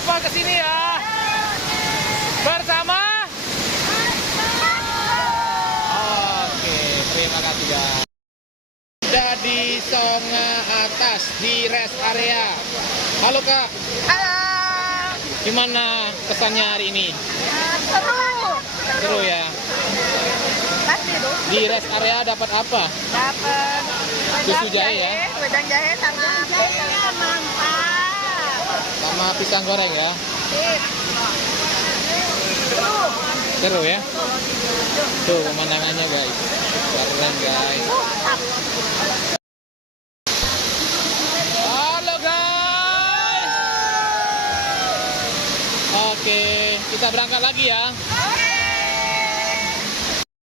lupa kesini ya. Bersama. Oke, terima kasih guys. Sudah di Songa Atas di rest area. Halo Kak. Halo. Gimana kesannya hari ini? Seru. Seru ya. Pasti tuh. Di rest area dapat apa? Dapat Susu jahe ya? wedang jahe sama mantap. Sama pisang goreng ya. Sip. Seru. Seru ya. Tuh pemandangannya guys. Keren guys. Halo guys. Oke, kita berangkat lagi ya.